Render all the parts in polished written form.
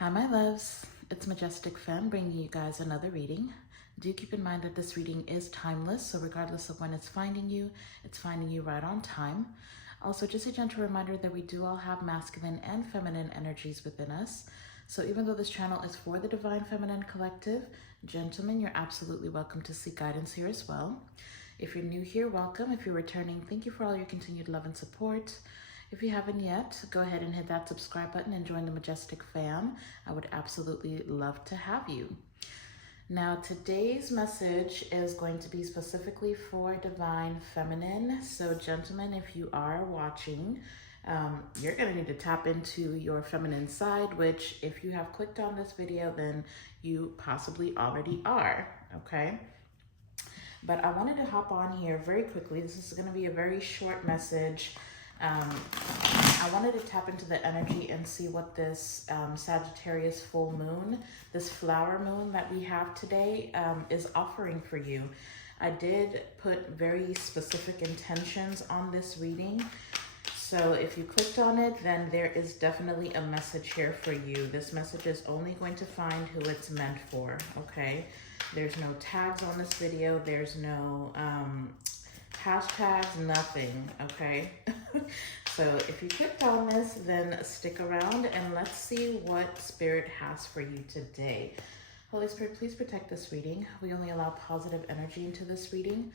Hi, my loves. It's Majestic Femme bringing you guys another reading. Do keep in mind that this reading is timeless, so regardless of when it's finding you right on time. Also, just a gentle reminder that we do all have masculine and feminine energies within us. So even though this channel is for the Divine Feminine Collective, gentlemen, you're absolutely welcome to seek guidance here as well. If you're new here, welcome. If you're returning, thank you for all your continued love and support. If you haven't yet, go ahead and hit that subscribe button and join the Majestic Fam. I would absolutely love to have you. Now, today's message is going to be specifically for Divine Feminine. So, gentlemen, if you are watching, you're going to need to tap into your feminine side, which if you have clicked on this video, then you possibly already are, okay? But I wanted to hop on here very quickly. This is going to be a very short message. I wanted to tap into the energy and see what this Sagittarius full moon, this flower moon that we have today, is offering for you. I did put very specific intentions on this reading. So if you clicked on it, then there is definitely a message here for you. This message is only going to find who it's meant for, okay? There's no tags on this video. There's no hashtags, nothing, okay? So if you clicked on this, then stick around and let's see what Spirit has for you today. Holy Spirit, please protect this reading. We only allow positive energy into this reading.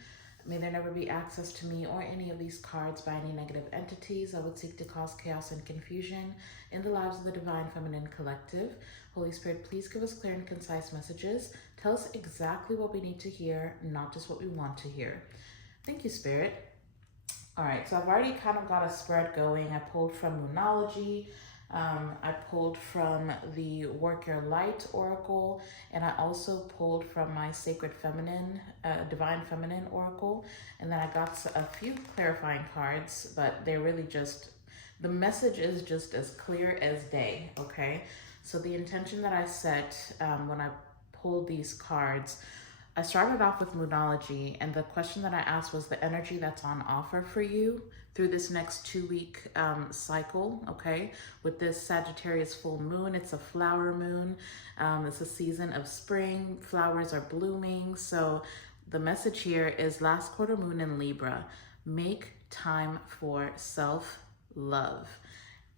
May there never be access to me or any of these cards by any negative entities that would seek to cause chaos and confusion in the lives of the Divine Feminine Collective. Holy Spirit, please give us clear and concise messages. Tell us exactly what we need to hear, not just what we want to hear. Thank you, Spirit. All right, so I've already kind of got a spread going. I pulled from Moonology. I pulled from the Work Your Light Oracle, and I also pulled from my Sacred Feminine, Divine Feminine Oracle. And then I got a few clarifying cards, but they're really just, the message is just as clear as day, okay? So the intention that I set when I pulled these cards, I started off with Moonology, and the question that I asked was the energy that's on offer for you through this next 2-week cycle, okay? With this Sagittarius full moon, it's a flower moon. It's a season of spring. Flowers are blooming. So the message here is last quarter moon in Libra. Make time for self-love.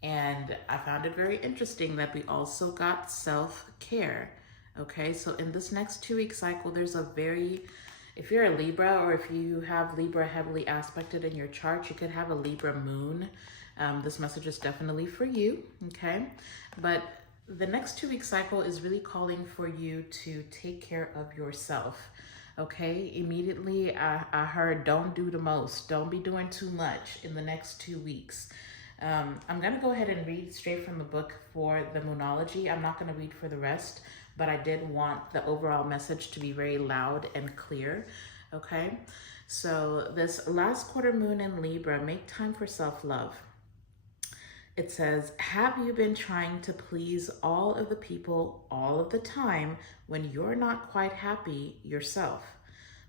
And I found it very interesting that we also got self-care. Okay, so in this next 2-week cycle, there's a very, if you're a Libra or if you have Libra heavily aspected in your chart, you could have a Libra moon. This message is definitely for you, okay? But the next 2-week cycle is really calling for you to take care of yourself, okay? Immediately, I heard don't do the most. Don't be doing too much in the next 2 weeks. I'm going to go ahead and read straight from the book for the Moonology. I'm not going to read for the rest, but I did want the overall message to be very loud and clear, okay? So this last quarter moon in Libra, make time for self-love. It says, have you been trying to please all of the people all of the time when you're not quite happy yourself?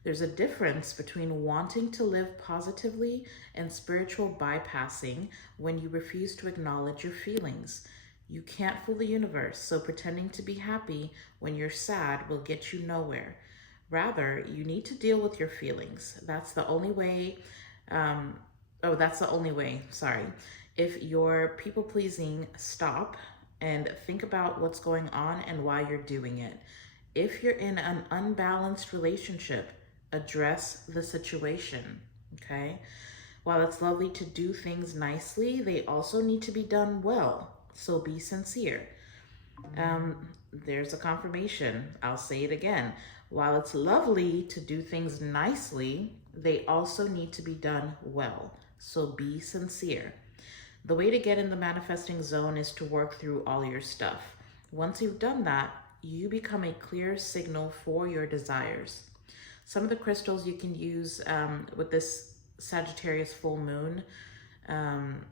There's a difference between wanting to live positively and spiritual bypassing when you refuse to acknowledge your feelings. You can't fool the universe, so pretending to be happy when you're sad will get you nowhere. Rather, you need to deal with your feelings. That's the only way, sorry. If you're people-pleasing, stop and think about what's going on and why you're doing it. If you're in an unbalanced relationship, address the situation, okay? While it's lovely to do things nicely, they also need to be done well. So be sincere. There's a confirmation. I'll say it again. While it's lovely to do things nicely, they also need to be done well. So be sincere. The way to get in the manifesting zone is to work through all your stuff. Once you've done that, you become a clear signal for your desires. Some of the crystals you can use with this Sagittarius full moon,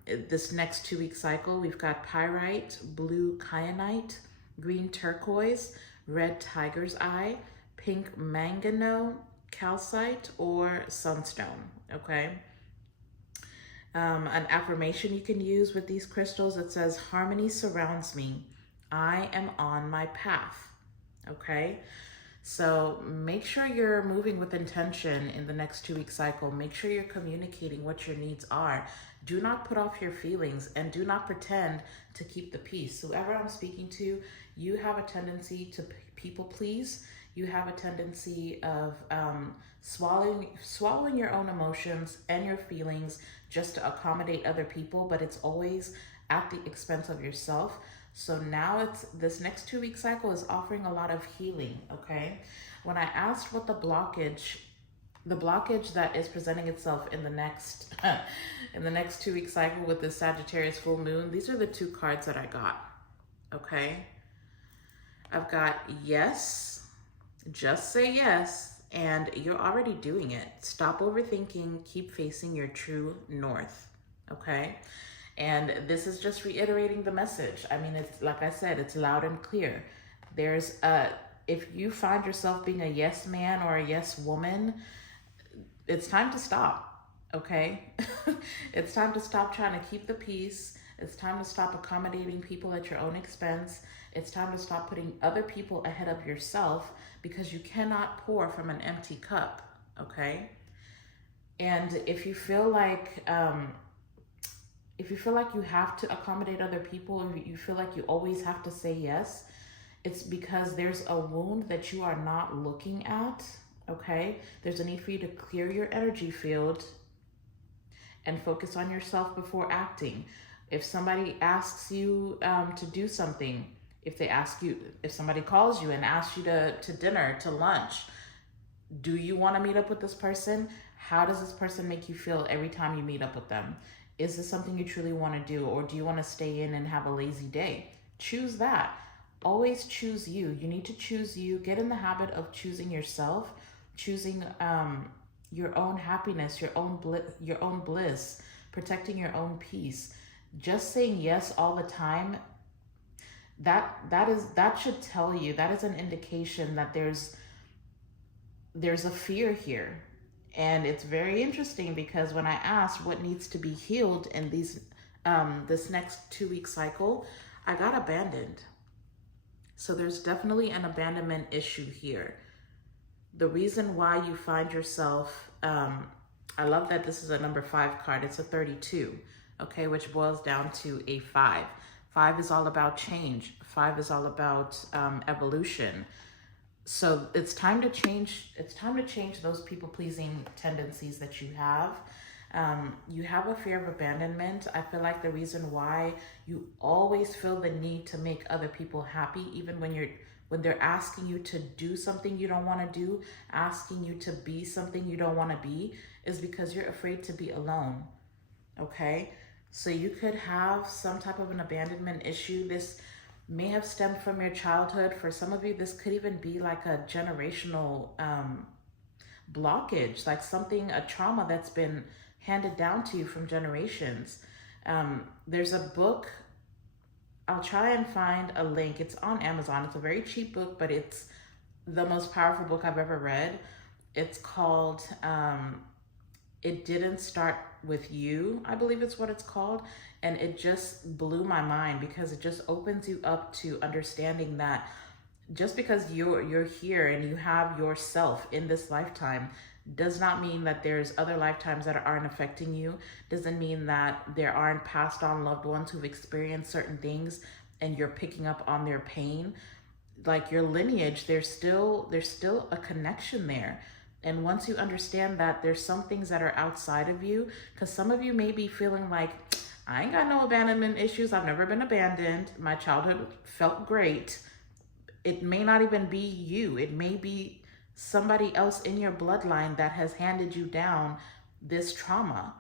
this next 2-week cycle, we've got pyrite, blue kyanite, green turquoise, red tiger's eye, pink manganese, calcite, or sunstone, okay? An affirmation you can use with these crystals, it says, harmony surrounds me. I am on my path, okay? So make sure you're moving with intention in the next 2-week cycle. Make sure you're communicating what your needs are. Do not put off your feelings and do not pretend to keep the peace. Whoever I'm speaking to, you have a tendency to people please. You have a tendency of swallowing your own emotions and your feelings just to accommodate other people, but it's always at the expense of yourself. So now this next 2-week cycle is offering a lot of healing, okay? When I asked what the blockage that is presenting itself in the next 2-week cycle with this Sagittarius full moon, these are the 2 cards that I got, okay? I've got yes, just say yes, and you're already doing it. Stop overthinking, keep facing your true north, okay? And this is just reiterating the message. I mean, it's like I said, it's loud and clear. If you find yourself being a yes man or a yes woman, it's time to stop, okay? It's time to stop trying to keep the peace. It's time to stop accommodating people at your own expense. It's time to stop putting other people ahead of yourself because you cannot pour from an empty cup, okay? And if you feel like you have to accommodate other people, or you feel like you always have to say yes, it's because there's a wound that you are not looking at, okay? There's a need for you to clear your energy field and focus on yourself before acting. If somebody asks you to do something, if somebody calls you and asks you to dinner, to lunch, do you want to meet up with this person? How does this person make you feel every time you meet up with them? Is this something you truly want to do, or do you want to stay in and have a lazy day? Choose that. Always choose you. You need to choose you. Get in the habit of choosing yourself, choosing your own happiness, your own bliss, protecting your own peace. Just saying yes all the time, that should tell you, that is an indication that there's a fear here. And it's very interesting because when I asked what needs to be healed in this next 2-week cycle, I got abandoned. So there's definitely an abandonment issue here. The reason why you find yourself, I love that this is a number 5 card. It's a 32, okay, which boils down to a 5. 5 is all about change. 5 is all about evolution. So it's time to change. It's time to change those people-pleasing tendencies that you have. You have a fear of abandonment. I feel like the reason why you always feel the need to make other people happy, even when they're asking you to do something you don't want to do, asking you to be something you don't want to be, is because you're afraid to be alone. Okay? So you could have some type of an abandonment issue. This may have stemmed from your childhood. For some of you, this could even be like a generational blockage, like a trauma that's been handed down to you from generations. There's a book, I'll try and find a link. It's on Amazon. It's a very cheap book, but it's the most powerful book I've ever read. It's called It Didn't Start With You, I believe it's what it's called. And it just blew my mind because it just opens you up to understanding that just because you're here and you have yourself in this lifetime does not mean that there's other lifetimes that aren't affecting you. Doesn't mean that there aren't passed on loved ones who've experienced certain things and you're picking up on their pain. Like your lineage, there's still a connection there. And once you understand that there's some things that are outside of you, because some of you may be feeling like, I ain't got no abandonment issues. I've never been abandoned. My childhood felt great. It may not even be you. It may be somebody else in your bloodline that has handed you down this trauma.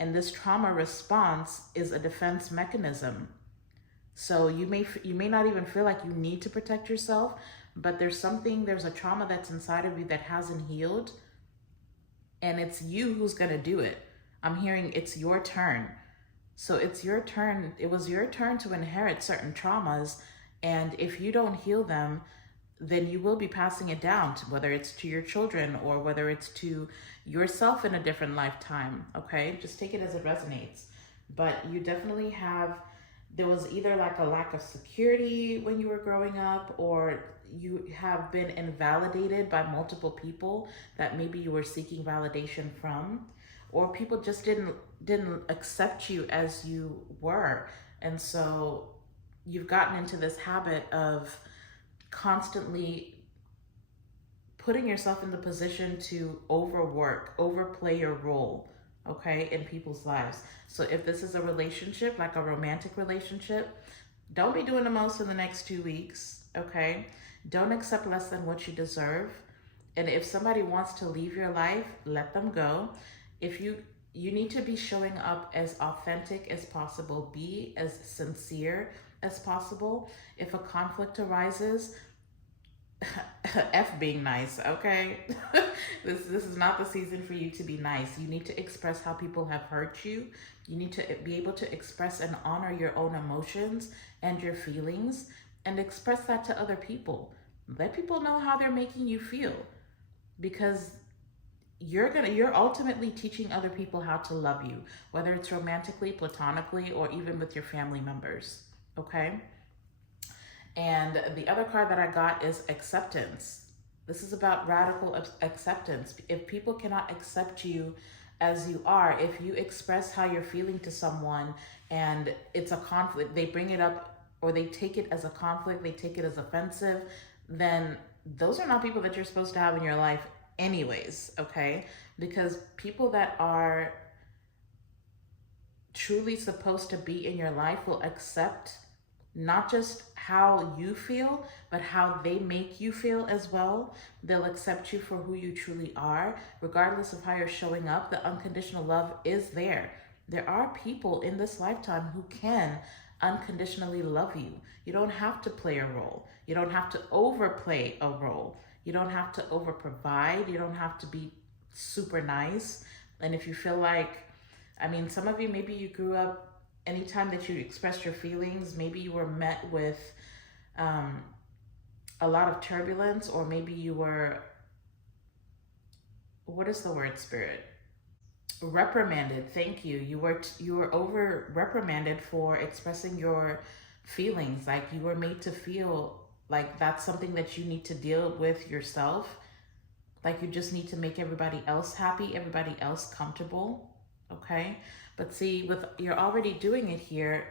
And this trauma response is a defense mechanism. So you may not even feel like you need to protect yourself, but there's a trauma that's inside of you that hasn't healed. And it's you who's going to do it. I'm hearing it's your turn. So it's your turn. It was your turn to inherit certain traumas. And if you don't heal them, then you will be passing it down to whether it's to your children or whether it's to yourself in a different lifetime. Okay, just take it as it resonates. But you definitely have there was either like a lack of security when you were growing up, or you have been invalidated by multiple people that maybe you were seeking validation from, or people just didn't accept you as you were. And so you've gotten into this habit of constantly putting yourself in the position to overplay your role, okay, in people's lives. So if this is a relationship, like a romantic relationship, don't be doing the most in the next 2 weeks, okay? Don't accept less than what you deserve. And if somebody wants to leave your life, let them go. If you need to be showing up as authentic as possible, be as sincere as possible. If a conflict arises, F being nice, okay? This is not the season for you to be nice. You need to express how people have hurt you. You need to be able to express and honor your own emotions and your feelings, and express that to other people. Let people know how they're making you feel, because you're ultimately teaching other people how to love you, whether it's romantically, platonically, or even with your family members, okay? And the other card that I got is acceptance. This is about radical acceptance. If people cannot accept you as you are, if you express how you're feeling to someone and it's a conflict, they bring it up, or they take it as a conflict, they take it as offensive, then those are not people that you're supposed to have in your life anyways, okay? Because people that are truly supposed to be in your life will accept not just how you feel, but how they make you feel as well. They'll accept you for who you truly are, regardless of how you're showing up. The unconditional love is there. There are people in this lifetime who can unconditionally love you. You don't have to play a role. You don't have to overplay a role. You don't have to over provide. You don't have to be super nice. And if you feel like, I mean, some of you, maybe you grew up, anytime that you expressed your feelings, maybe you were met with a lot of turbulence, or maybe you were, what is the word, Spirit? Reprimanded. Thank you. You were over reprimanded for expressing your feelings. Like you were made to feel like that's something that you need to deal with yourself. Like you just need to make everybody else happy, everybody else comfortable. Okay? But see, you're already doing it here.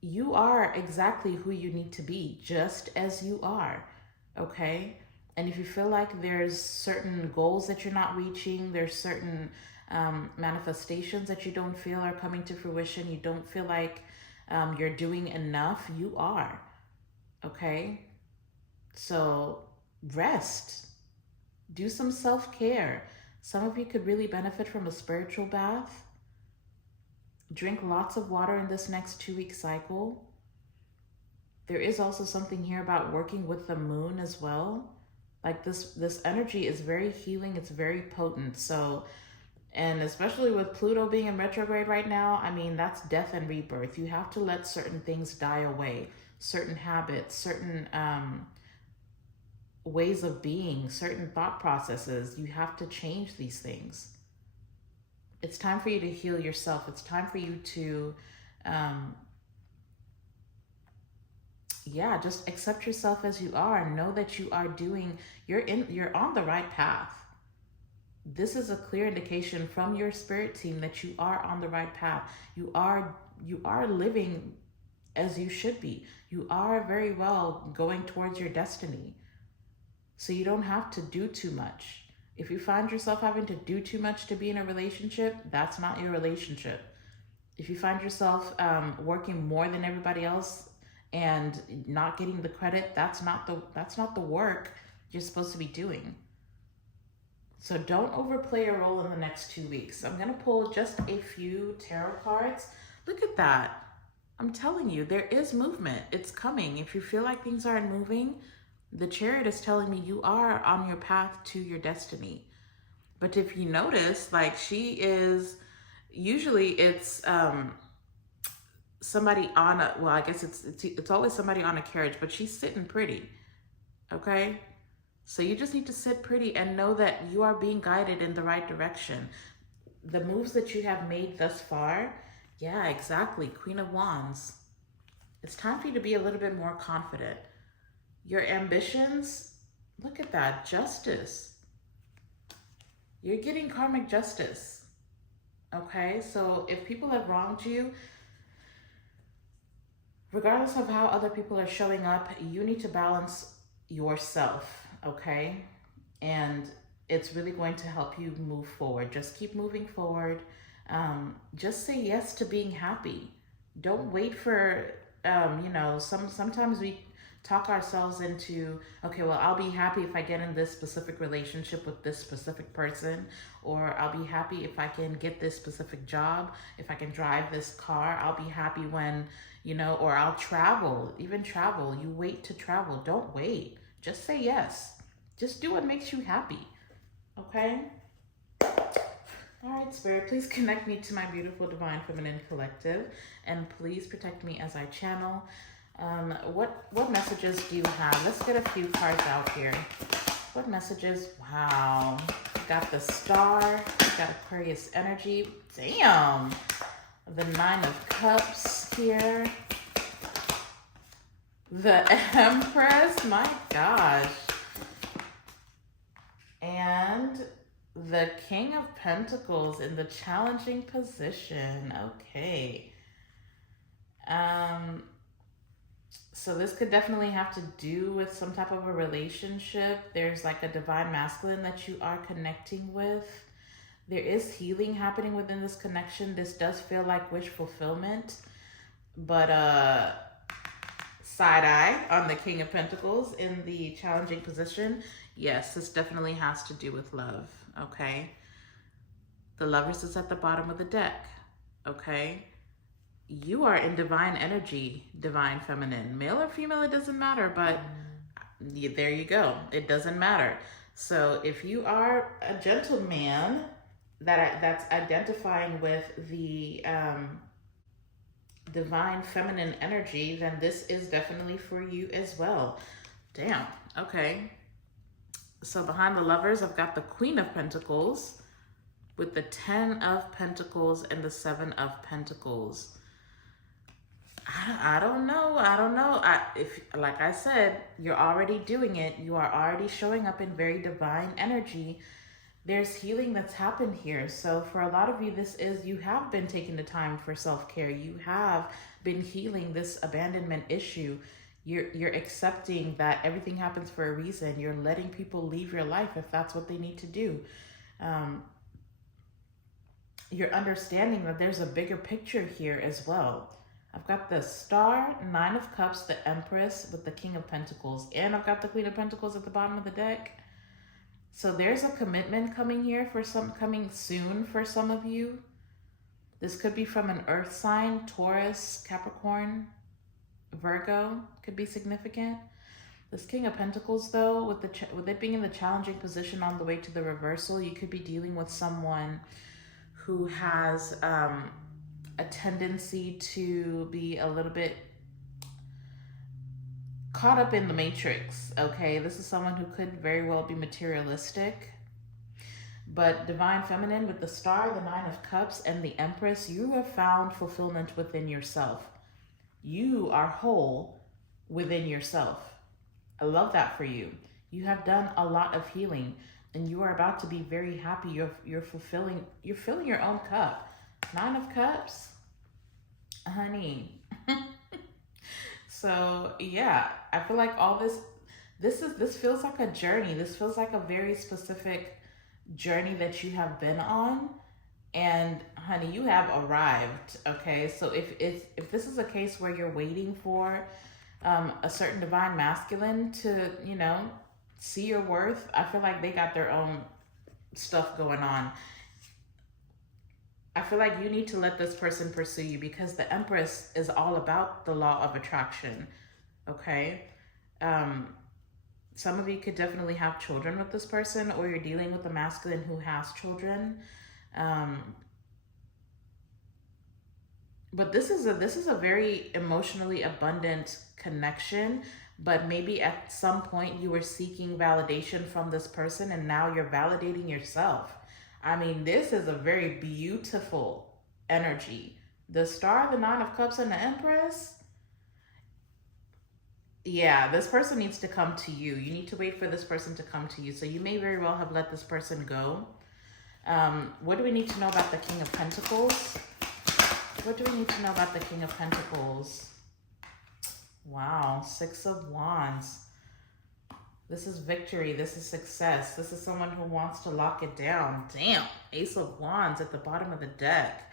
You are exactly who you need to be, just as you are. Okay? And if you feel like there's certain goals that you're not reaching, there's certain manifestations that you don't feel are coming to fruition, you don't feel like you're doing enough, you are. Okay? So rest. Do some self-care. Some of you could really benefit from a spiritual bath. Drink lots of water in this next 2-week cycle. There is also something here about working with the moon as well. Like this energy is very healing. It's very potent. So, and especially with Pluto being in retrograde right now, I mean, that's death and rebirth. You have to let certain things die away, certain habits, certain ways of being, certain thought processes. You have to change these things. It's time for you to heal yourself. It's time for you to, just accept yourself as you are. Know that you are you're on the right path. This is a clear indication from your spirit team that you are on the right path. You are living as you should be. You are very well going towards your destiny. So you don't have to do too much. If you find yourself having to do too much to be in a relationship, that's not your relationship. If you find yourself working more than everybody else and not getting the credit, that's not the work you're supposed to be doing. So don't overplay your role in the next 2 weeks. I'm going to pull just a few tarot cards. Look at that. I'm telling you, there is movement. It's coming. If you feel like things aren't moving, the Chariot is telling me you are on your path to your destiny. But if you notice, like she is, usually it's somebody on a, well, I guess it's always somebody on a carriage, but she's sitting pretty, okay? So you just need to sit pretty and know that you are being guided in the right direction. The moves that you have made thus far, yeah, exactly, Queen of Wands. It's time for you to be a little bit more confident. Your ambitions, look at that, justice. You're getting karmic justice, okay? So if people have wronged you, regardless of how other people are showing up, you need to balance yourself, okay? And it's really going to help you move forward. Just keep moving forward. Just say yes to being happy. Don't wait for, sometimes we talk ourselves into, okay, well, I'll be happy if I get in this specific relationship with this specific person, or I'll be happy if I can get this specific job, if I can drive this car, I'll be happy when, or I'll travel, even travel. You wait to travel. Don't wait. Just say yes. Just do what makes you happy, okay? All right, Spirit, please connect me to my beautiful Divine Feminine Collective, and please protect me as I channel. What messages do you have? Let's get a few cards out here. What messages? Wow. Got the Star. Got Aquarius energy. Damn. The 9 of Cups here. The Empress. My gosh. And the King of Pentacles in the challenging position. Okay. So this could definitely have to do with some type of a relationship. There's like a divine masculine that you are connecting with. There is healing happening within this connection. This does feel like wish fulfillment, but side eye on the King of Pentacles in the challenging position. Yes, this definitely has to do with love, okay? The Lovers is at the bottom of the deck, okay? You are in divine energy, divine feminine. Male or female, it doesn't matter, but there you go. It doesn't matter. So if you are a gentleman that's identifying with the divine feminine energy, then this is definitely for you as well. Damn, okay. So behind the Lovers, I've got the Queen of Pentacles with the 10 of Pentacles and the 7 of Pentacles. I don't know. If, like I said, you're already doing it. You are already showing up in very divine energy. There's healing that's happened here. So for a lot of you, this is, you have been taking the time for self-care. You have been healing this abandonment issue. You're accepting that everything happens for a reason. You're letting people leave your life if that's what they need to do. You're understanding that there's a bigger picture here as well. I've got the Star, 9 of Cups, the Empress with the King of Pentacles, and I've got the Queen of Pentacles at the bottom of the deck. So there's a commitment coming here coming soon for some of you. This could be from an earth sign, Taurus, Capricorn, Virgo, could be significant. This King of Pentacles, though, with it being in the challenging position on the way to the reversal, you could be dealing with someone who has a tendency to be a little bit caught up in the matrix, okay? This is someone who could very well be materialistic. But divine feminine with the Star, the 9 of Cups, and the Empress, you have found fulfillment within yourself. You are whole within yourself. I love that for you. You have done a lot of healing, and you are about to be very happy. You're filling your own cup. 9 of Cups, honey. So yeah, I feel like all this feels like a journey. This feels like a very specific journey that you have been on, and honey, you have arrived. Okay, so if this is a case where you're waiting for a certain divine masculine to see your worth, I feel like they got their own stuff going on. I feel like you need to let this person pursue you, because the Empress is all about the law of attraction, okay? Some of you could definitely have children with this person, or you're dealing with a masculine who has children. But this is a very emotionally abundant connection, but maybe at some point you were seeking validation from this person, and now you're validating yourself. I mean, this is a very beautiful energy. The Star, the 9 of Cups, and the Empress. Yeah, this person needs to come to you. You need to wait for this person to come to you. So you may very well have let this person go. What do we need to know about the King of Pentacles? What do we need to know about the King of Pentacles? Wow, Six of Wands. This is victory. This is success. This is someone who wants to lock it down. Damn, Ace of Wands at the bottom of the deck.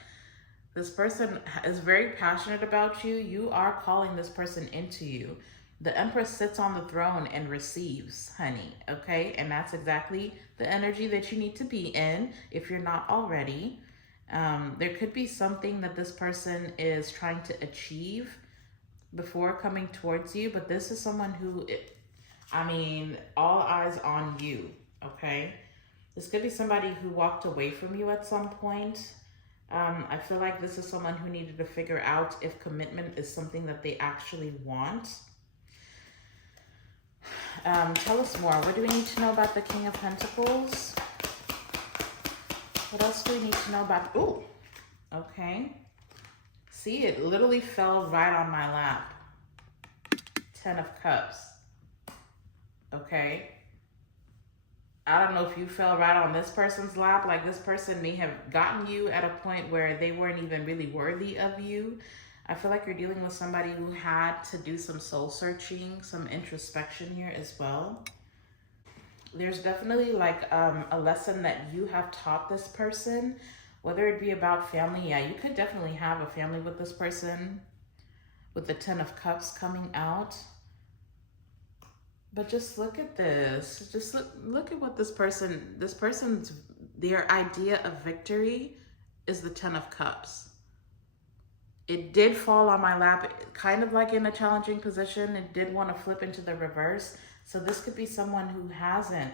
This person is very passionate about you. You are calling this person into you. The Empress sits on the throne and receives, honey, okay? And that's exactly the energy that you need to be in if you're not already. There could be something that this person is trying to achieve before coming towards you, but this is someone who, I mean, all eyes on you, okay? This could be somebody who walked away from you at some point. I feel like this is someone who needed to figure out if commitment is something that they actually want. Tell us more. What do we need to know about the King of Pentacles? What else do we need to know about? Ooh, okay. See, it literally fell right on my lap. 10 of Cups. Okay. I don't know if you fell right on this person's lap. Like, this person may have gotten you at a point where they weren't even really worthy of you. I feel like you're dealing with somebody who had to do some soul searching, some introspection here as well. There's definitely like a lesson that you have taught this person, whether it be about family. Yeah, you could definitely have a family with this person with the 10 of Cups coming out. But just look at this. Just look at what this person's, their idea of victory is the 10 of Cups. It did fall on my lap, kind of like in a challenging position. It did want to flip into the reverse. So this could be someone who hasn't.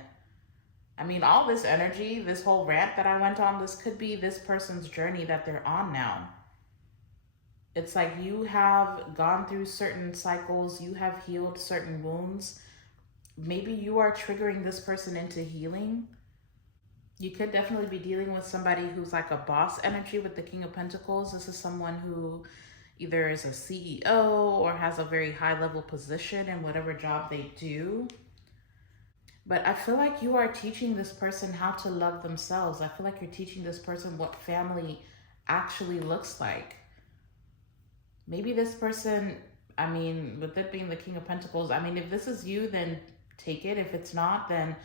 I mean, all this energy, this whole rant that I went on, this could be this person's journey that they're on now. It's like you have gone through certain cycles. You have healed certain wounds. Maybe you are triggering this person into healing. You could definitely be dealing with somebody who's like a boss energy with the King of Pentacles. This is someone who either is a CEO or has a very high level position in whatever job they do. But I feel like you are teaching this person how to love themselves. I feel like you're teaching this person what family actually looks like. Maybe this person, I mean, with it being the King of Pentacles, I mean, if this is you, then take it. If it's not, then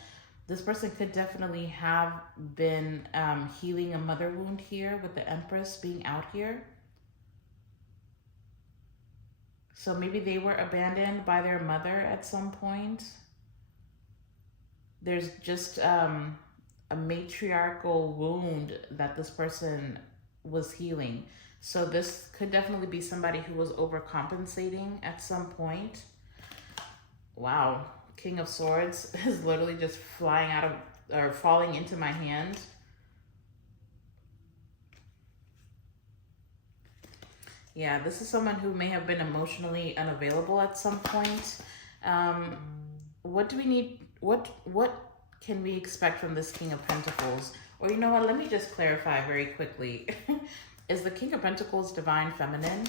this person could definitely have been healing a mother wound here with the Empress being out here. So maybe they were abandoned by their mother at some point. There's just a matriarchal wound that this person was healing. So this could definitely be somebody who was overcompensating at some point. Wow. King of Swords is literally just flying out of, or falling into my hand. Yeah, this is someone who may have been emotionally unavailable at some point. What do we need? What can we expect from this King of Pentacles? Or you know what? Let me just clarify very quickly. Is the King of Pentacles divine feminine?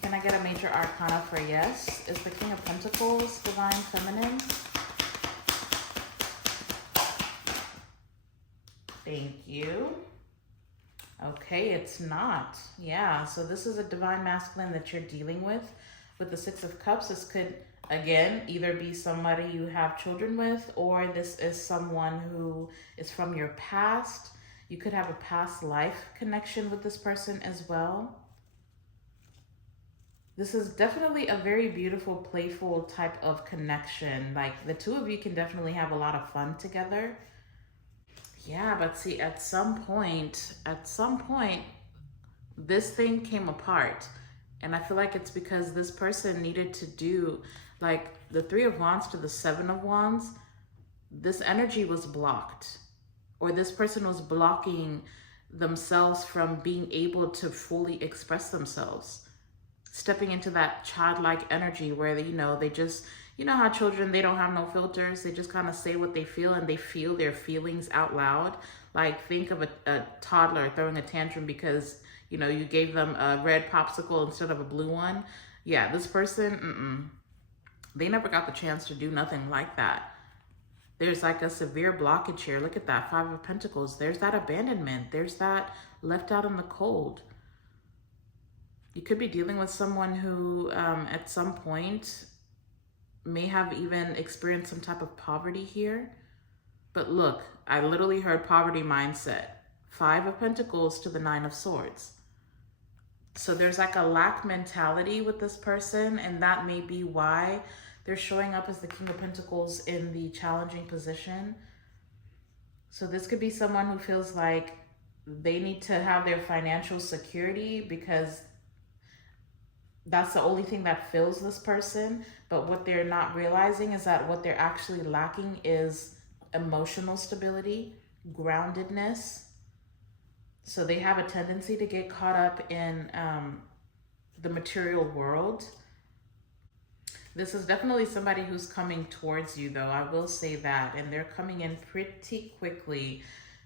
Can I get a major arcana for yes? Is the King of Pentacles divine feminine? Thank you. Okay, it's not. Yeah, so this is a divine masculine that you're dealing with. With the Six of Cups, this could, again, either be somebody you have children with, or this is someone who is from your past. You could have a past life connection with this person as well. This is definitely a very beautiful, playful type of connection. Like, the two of you can definitely have a lot of fun together. Yeah, but see, at some point, this thing came apart. And I feel like it's because this person needed to do, like, the Three of Wands to the Seven of Wands, this energy was blocked. Or this person was blocking themselves from being able to fully express themselves. Stepping into that childlike energy where, you know, they just, you know how children, they don't have no filters. They just kind of say what they feel, and they feel their feelings out loud. Like, think of a toddler throwing a tantrum because, you know, you gave them a red popsicle instead of a blue one. Yeah, this person, They never got the chance to do nothing like that. There's like a severe blockage here. Look at that, 5 of Pentacles. There's that abandonment. There's that left out in the cold. You could be dealing with someone who at some point may have even experienced some type of poverty here. But look, I literally heard poverty mindset. 5 of Pentacles to the 9 of Swords. So there's like a lack mentality with this person, and that may be why they're showing up as the King of Pentacles in the challenging position. So this could be someone who feels like they need to have their financial security because that's the only thing that fills this person. But what they're not realizing is that what they're actually lacking is emotional stability, groundedness. So they have a tendency to get caught up in the material world. This is definitely somebody who's coming towards you, though. I will say that. And they're coming in pretty quickly.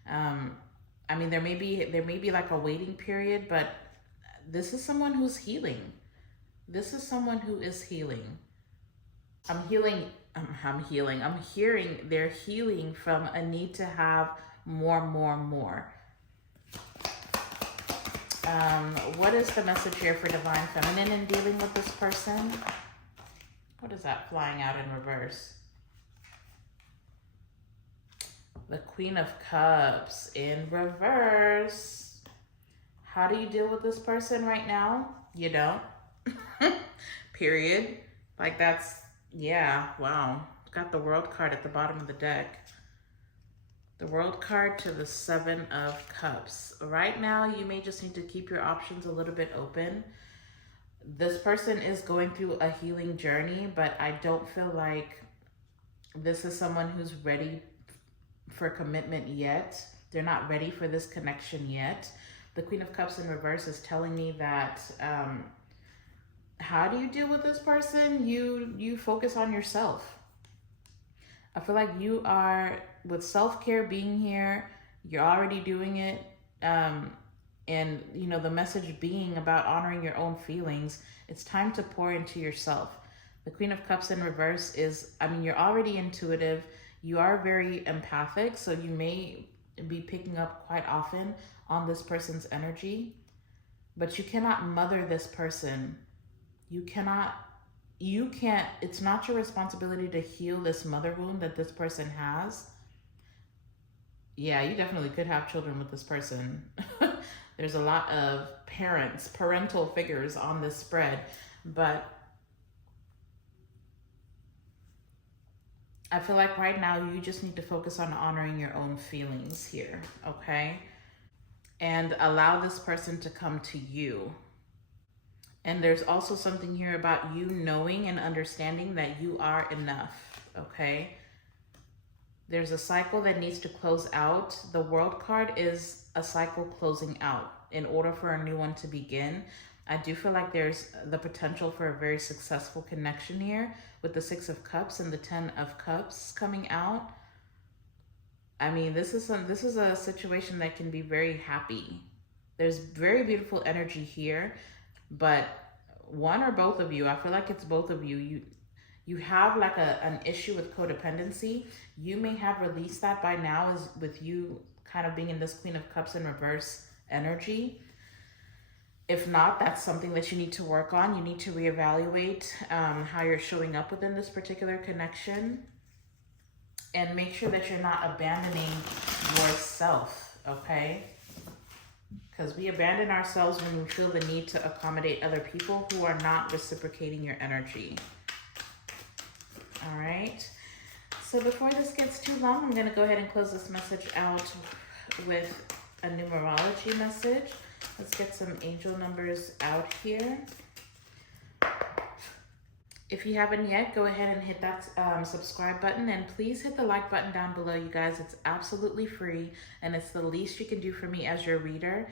I mean, there may be like a waiting period, but this is someone who's healing. This is someone who is healing. I'm hearing they're healing from a need to have more. What is the message here for Divine Feminine in dealing with this person? What is that flying out in reverse? The Queen of Cups in reverse. How do you deal with this person right now? You don't. Period. Like that's, yeah, wow. Got the World card at the bottom of the deck. The World card to the 7 of Cups. Right now, you may just need to keep your options a little bit open. This person is going through a healing journey, but I don't feel like this is someone who's ready for commitment yet. They're not ready for this connection yet. The Queen of Cups in reverse is telling me that how do you deal with this person? You focus on yourself. I feel like you are, with self-care being here, you're already doing it. And, you know, the message being about honoring your own feelings, it's time to pour into yourself. The Queen of Cups in reverse is, I mean, you're already intuitive. You are very empathic, so you may be picking up quite often on this person's energy. But you cannot mother this person. You can't, it's not your responsibility to heal this mother wound that this person has. Yeah, you definitely could have children with this person. There's a lot of parental figures on this spread, but I feel like right now you just need to focus on honoring your own feelings here, okay? And allow this person to come to you. And there's also something here about you knowing and understanding that you are enough, okay? There's a cycle that needs to close out. The World card is a cycle closing out in order for a new one to begin. I do feel like there's the potential for a very successful connection here with the 6 of Cups and the 10 of Cups coming out. I mean, this is a situation that can be very happy. There's very beautiful energy here, but one or both of you, I feel like it's both of you. You have like an issue with codependency. You may have released that by now, is with you kind of being in this Queen of Cups in reverse energy. If not, that's something that you need to work on. You need to reevaluate how you're showing up within this particular connection, and make sure that you're not abandoning yourself, okay? Because we abandon ourselves when we feel the need to accommodate other people who are not reciprocating your energy. All right, so before this gets too long, I'm going to go ahead and close this message out with a numerology message. Let's get some angel numbers out here. If you haven't yet, go ahead and hit that subscribe button, and please hit the like button down below, you guys. It's absolutely free, and it's the least you can do for me as your reader,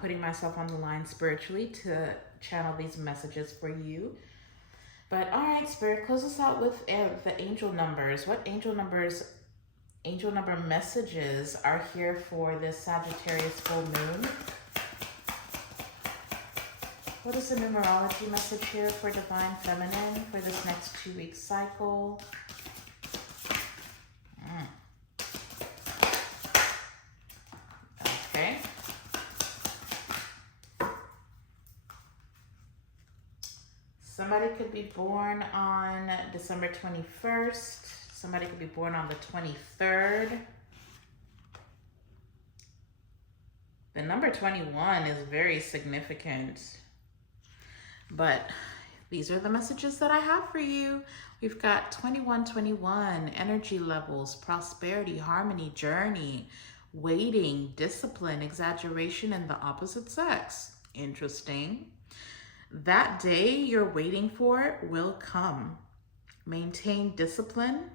putting myself on the line spiritually to channel these messages for you. But all right, Spirit, close us out with the angel numbers. What angel number messages are here for this Sagittarius full moon? What is the numerology message here for Divine Feminine for this next 2-week cycle? Okay. Somebody could be born on December 21st. Somebody could be born on the 23rd. The number 21 is very significant. But these are the messages that I have for you. We've got 2121, energy levels, prosperity, harmony, journey, waiting, discipline, exaggeration, and the opposite sex. Interesting. That day you're waiting for will come. Maintain discipline.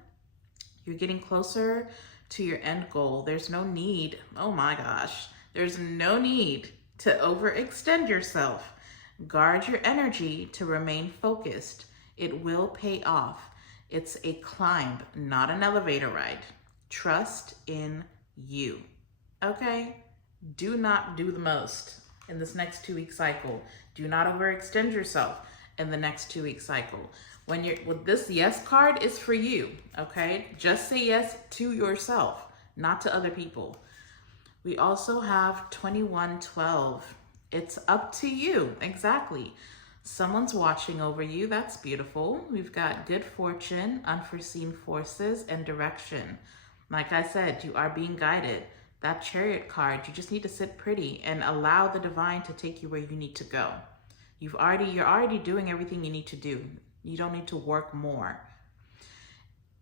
You're getting closer to your end goal. There's no need, oh my gosh, there's no need to overextend yourself. Guard your energy to remain focused. It will pay off. It's a climb, not an elevator ride. Trust in you. Okay? Do not do the most in this next 2-week cycle. Do not overextend yourself in the next 2-week cycle. When you're with this yes card is for you, okay? Just say yes to yourself, not to other people. We also have 2112. It's up to you, exactly. Someone's watching over you, that's beautiful. We've got good fortune, unforeseen forces, and direction. Like I said, you are being guided. That Chariot card, you just need to sit pretty and allow the divine to take you where you need to go. You're already doing everything you need to do. You don't need to work more.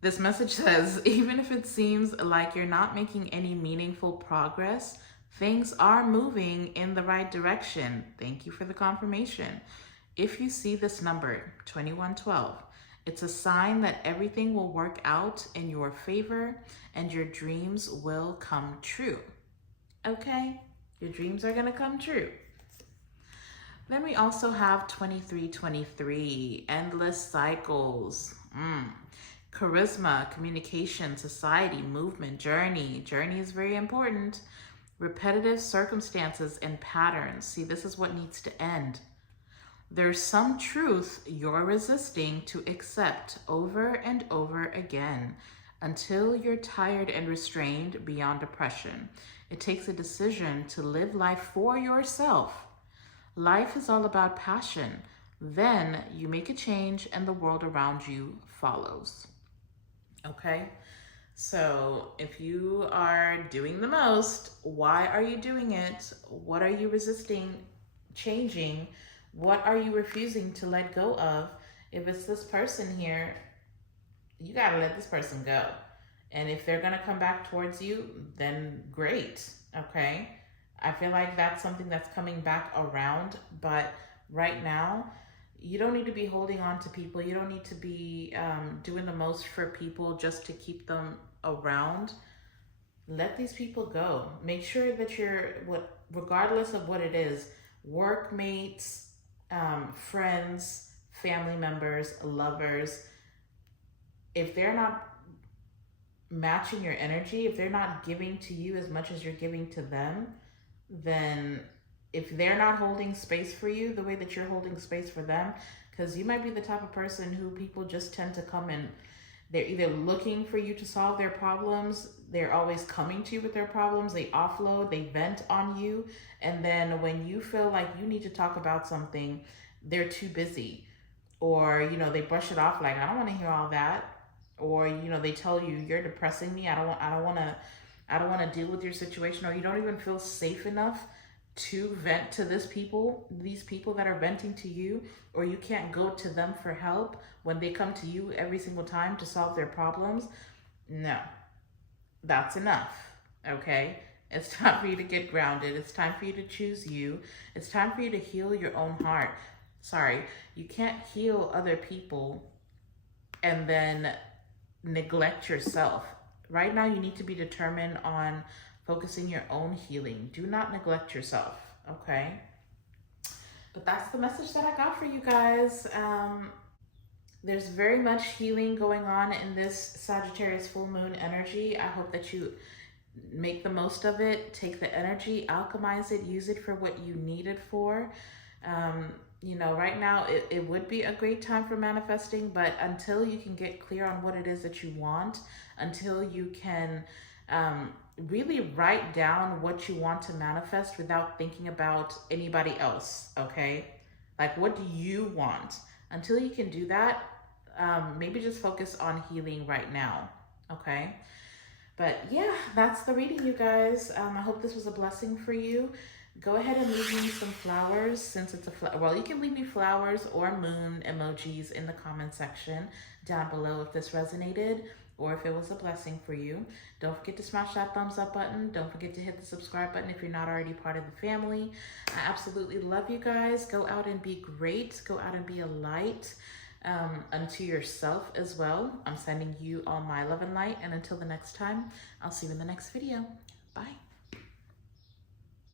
This message says, even if it seems like you're not making any meaningful progress, things are moving in the right direction. Thank you for the confirmation. If you see this number, 2112, it's a sign that everything will work out in your favor and your dreams will come true. Okay? Your dreams are going to come true. Then we also have 2323, endless cycles. Charisma, communication, society, movement, journey. Journey is very important. Repetitive circumstances and patterns. See, this is what needs to end. There's some truth you're resisting to accept over and over again until you're tired and restrained beyond oppression. It takes a decision to live life for yourself. Life is all about passion. Then you make a change and the world around you follows. Okay? So if you are doing the most, why are you doing it? What are you resisting changing? What are you refusing to let go of? If it's this person here, you gotta let this person go. And if they're gonna come back towards you, then great, okay? I feel like that's something that's coming back around, but right now, you don't need to be holding on to people. You don't need to be doing the most for people just to keep them around. Let these people go. Make sure that regardless of what it is, workmates, friends, family members, lovers, if they're not matching your energy, if they're not giving to you as much as you're giving to them, then if they're not holding space for you the way that you're holding space for them, because you might be the type of person who people just tend to come and they're either looking for you to solve their problems, they're always coming to you with their problems, they offload, they vent on you, and then when you feel like you need to talk about something, they're too busy. Or, they brush it off like, I don't want to hear all that. Or, they tell you, you're depressing me, I don't want to deal with your situation, or you don't even feel safe enough to vent to these people that are venting to you, or you can't go to them for help when they come to you every single time to solve their problems. No, that's enough, okay? It's time for you to get grounded. It's time for you to choose you. It's time for you to heal your own heart. Sorry, you can't heal other people and then neglect yourself. Right now, you need to be determined on focusing your own healing. Do not neglect yourself, okay? But that's the message that I got for you guys. There's very much healing going on in this Sagittarius full moon energy. I hope that you make the most of it. Take the energy, alchemize it, use it for what you need it for. You know, right now it would be a great time for manifesting, but until you can get clear on what it is that you want, until you can really write down what you want to manifest without thinking about anybody else, okay? Like, what do you want? Until you can do that, maybe just focus on healing right now, okay? But yeah, that's the reading, you guys. I hope this was a blessing for you. Go ahead and leave me some flowers, since it's a well, you can leave me flowers or moon emojis in the comment section down below if this resonated or if it was a blessing for you. Don't forget to smash that thumbs up button. Don't forget to hit the subscribe button if you're not already part of the family. I absolutely love you guys. Go out and be great. Go out and be a light unto yourself as well. I'm sending you all my love and light. And until the next time, I'll see you in the next video. Bye.